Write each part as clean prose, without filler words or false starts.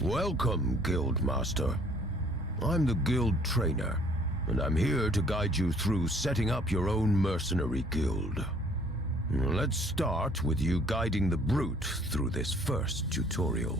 Welcome, Guildmaster. I'm the guild trainer, and I'm here to guide you through setting up your own mercenary guild. Let's start with you guiding the brute through this first tutorial.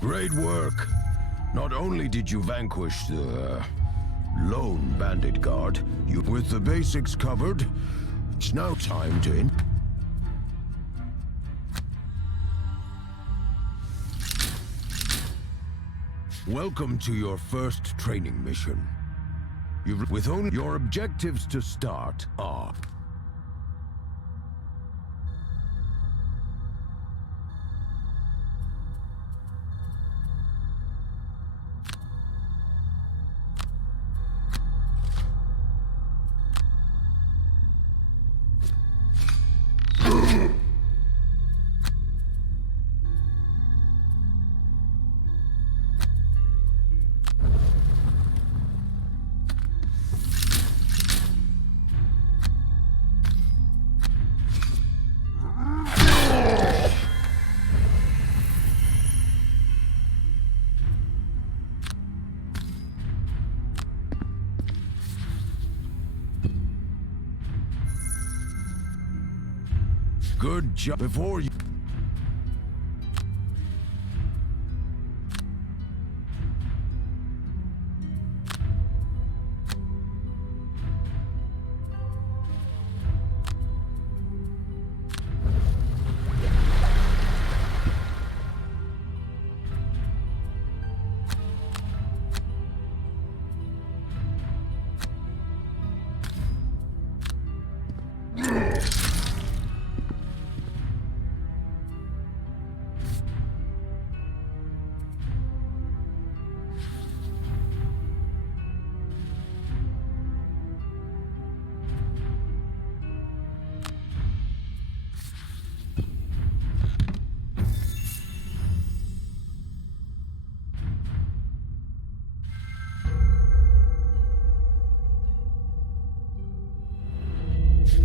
Great work. Not only did you vanquish the lone bandit guard, with the basics covered, it's now time to Welcome to your first training mission. With only your objectives to start are Good job. Before you...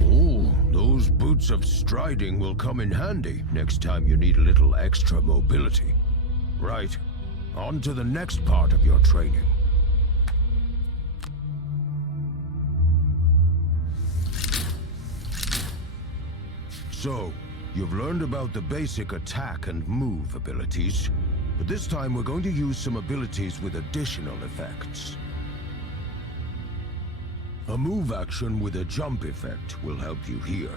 Oh, those boots of striding will come in handy next time you need a little extra mobility. Right, on to the next part of your training. So, you've learned about the basic attack and move abilities, but this time we're going to use some abilities with additional effects. A move action with a jump effect will help you here.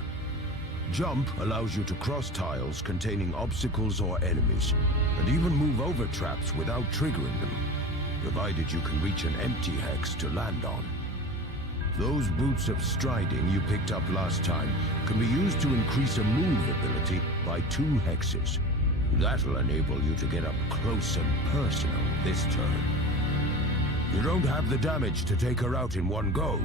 Jump allows you to cross tiles containing obstacles or enemies, and even move over traps without triggering them, provided you can reach an empty hex to land on. Those boots of striding you picked up last time can be used to increase a move ability by 2 hexes. That'll enable you to get up close and personal this turn. You don't have the damage to take her out in one go,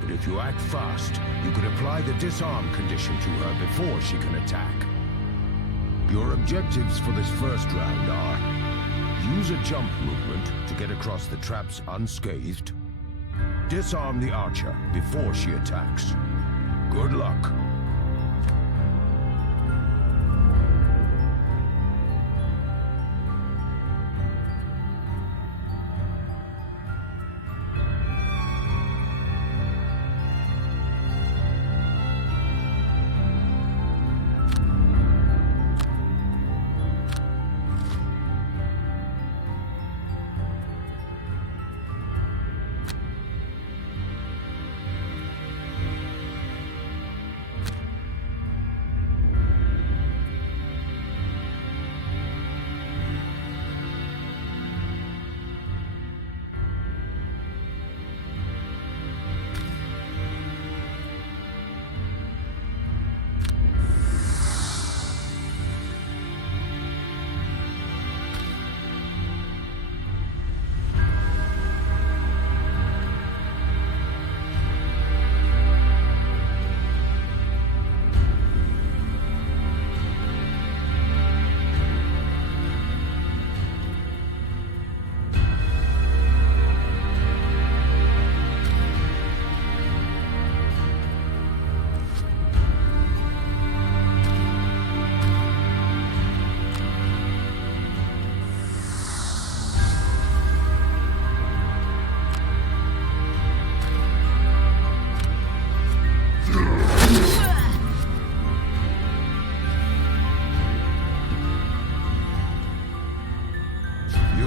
but if you act fast, you could apply the disarm condition to her before she can attack. Your objectives for this first round are: use a jump movement to get across the traps unscathed, disarm the archer before she attacks. Good luck.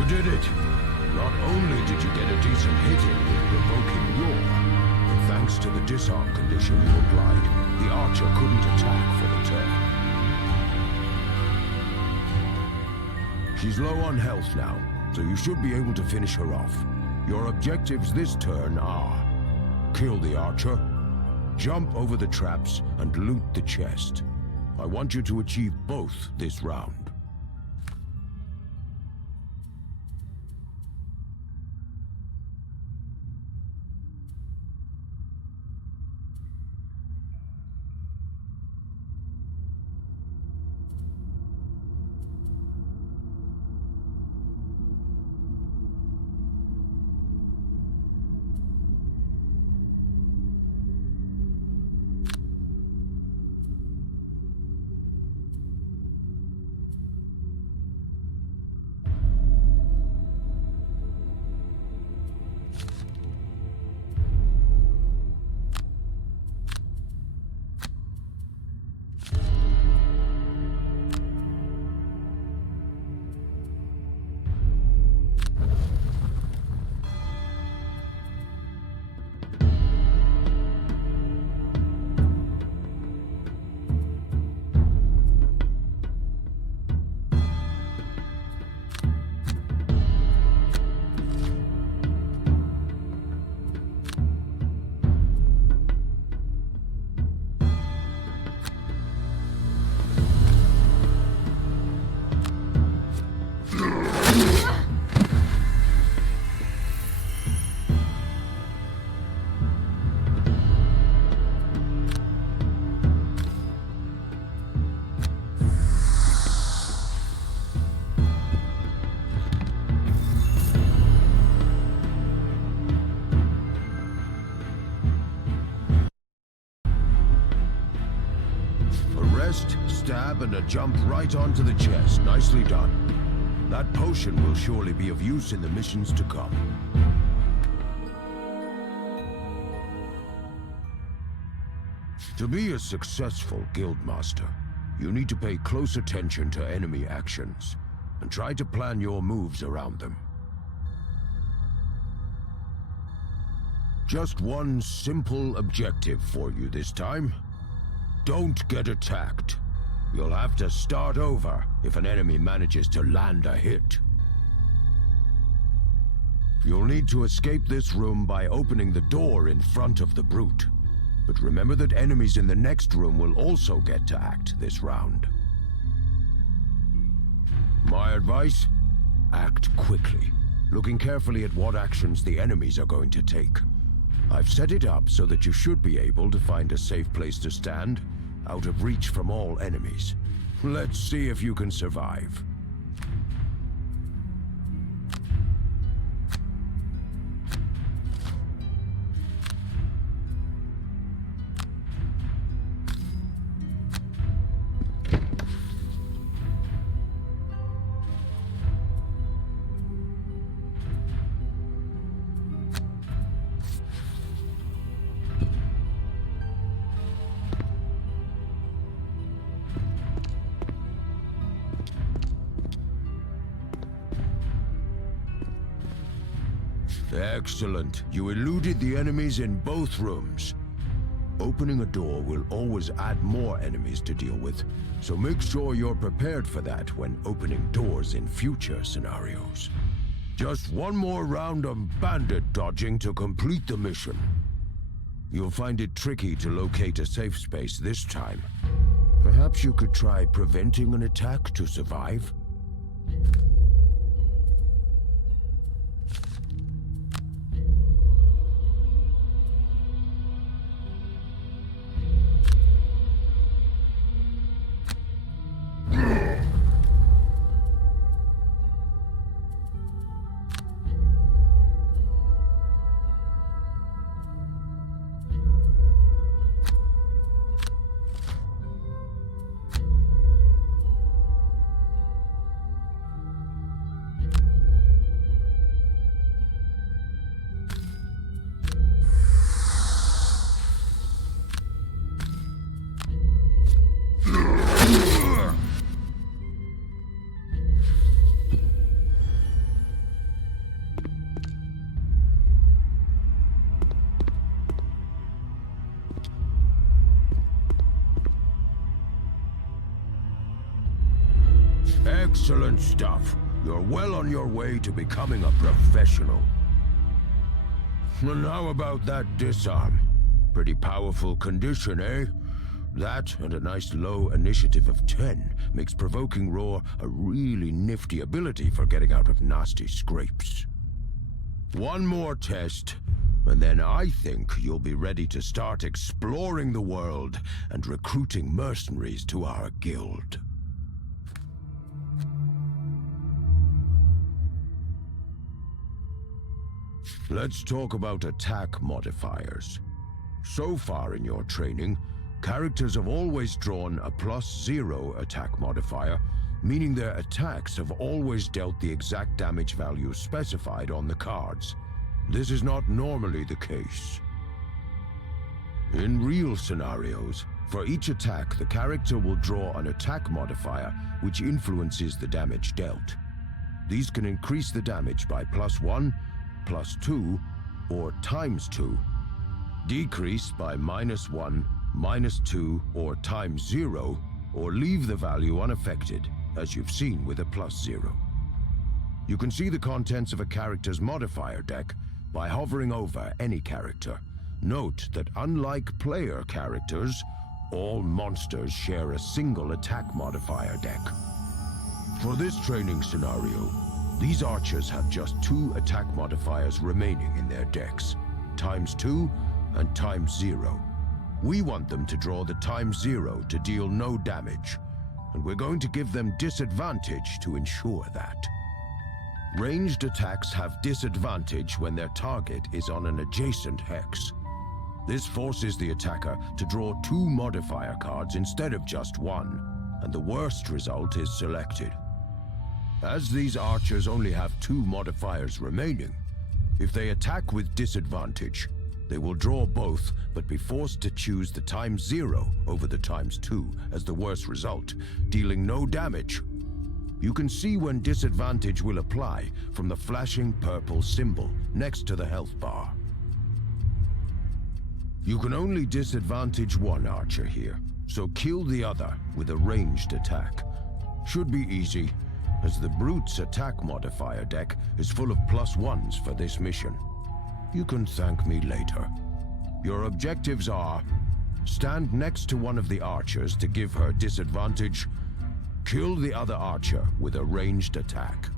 did it! Not only did you get a decent hit in with provoking roar, but thanks to the disarm condition you applied, the archer couldn't attack for the turn. She's low on health now, so you should be able to finish her off. Your objectives this turn are: kill the archer, jump over the traps, and loot the chest. I want you to achieve both this round. stab and a jump right onto the chest. Nicely done. That potion will surely be of use in the missions to come. To be a successful guildmaster, you need to pay close attention to enemy actions and try to plan your moves around them. Just one simple objective for you this time. Don't get attacked. You'll have to start over if an enemy manages to land a hit. You'll need to escape this room by opening the door in front of the brute. But remember that enemies in the next room will also get to act this round. My advice? Act quickly, looking carefully at what actions the enemies are going to take. I've set it up so that you should be able to find a safe place to stand, out of reach from all enemies. Let's see if you can survive. Excellent. You eluded the enemies in both rooms. Opening a door will always add more enemies to deal with, so make sure you're prepared for that when opening doors in future scenarios. Just one more round of bandit dodging to complete the mission. You'll find it tricky to locate a safe space this time. Perhaps you could try preventing an attack to survive? Excellent stuff. You're well on your way to becoming a professional. And how about that disarm? Pretty powerful condition, eh? That and a nice low initiative of 10 makes Provoking Roar a really nifty ability for getting out of nasty scrapes. One more test, and then I think you'll be ready to start exploring the world and recruiting mercenaries to our guild. Let's talk about attack modifiers. So far in your training, characters have always drawn a +0 attack modifier, meaning their attacks have always dealt the exact damage value specified on the cards. This is not normally the case. In real scenarios, for each attack, the character will draw an attack modifier which influences the damage dealt. These can increase the damage by +1, +2, or ×2, decrease by -1, -2, or ×0, or leave the value unaffected, as you've seen with a +0. You can see the contents of a character's modifier deck by hovering over any character. Note that unlike player characters, all monsters share a single attack modifier deck. For this training scenario, these archers have just 2 attack modifiers remaining in their decks, ×2 and ×0. We want them to draw the ×0 to deal no damage, and we're going to give them disadvantage to ensure that. Ranged attacks have disadvantage when their target is on an adjacent hex. This forces the attacker to draw 2 modifier cards instead of just 1. and the worst result is selected. As these archers only have 2 modifiers remaining, if they attack with disadvantage, they will draw both but be forced to choose the ×0 over the ×2 as the worst result, dealing no damage. You can see when disadvantage will apply from the flashing purple symbol next to the health bar. You can only disadvantage one archer here, so kill the other with a ranged attack. Should be easy, as the Brute's attack modifier deck is full of +1s for this mission. You can thank me later. Your objectives are: stand next to one of the archers to give her disadvantage, kill the other archer with a ranged attack.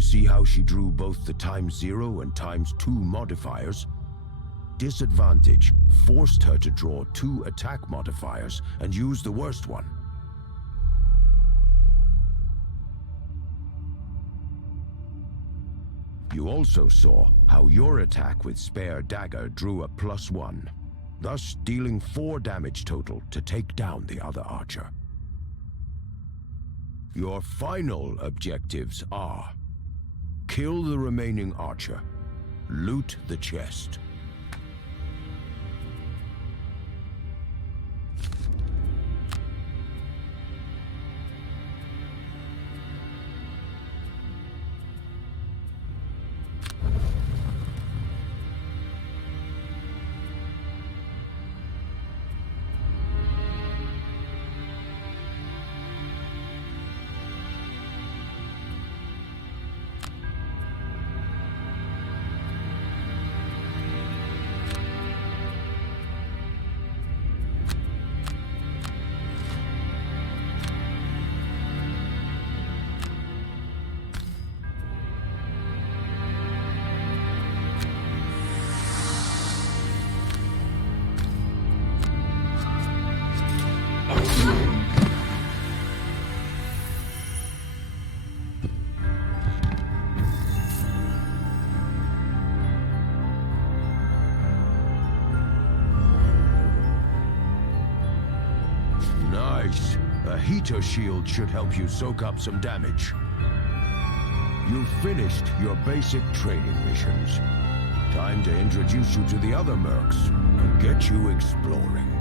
See how she drew both the ×0 and ×2 modifiers? Disadvantage forced her to draw 2 attack modifiers and use the worst one. You also saw how your attack with Spare Dagger drew a +1, thus dealing 4 damage total to take down the other archer. Your final objectives are: kill the remaining archer, loot the chest. Nice. A heater shield should help you soak up some damage. You've finished your basic training missions. Time to introduce you to the other mercs and get you exploring.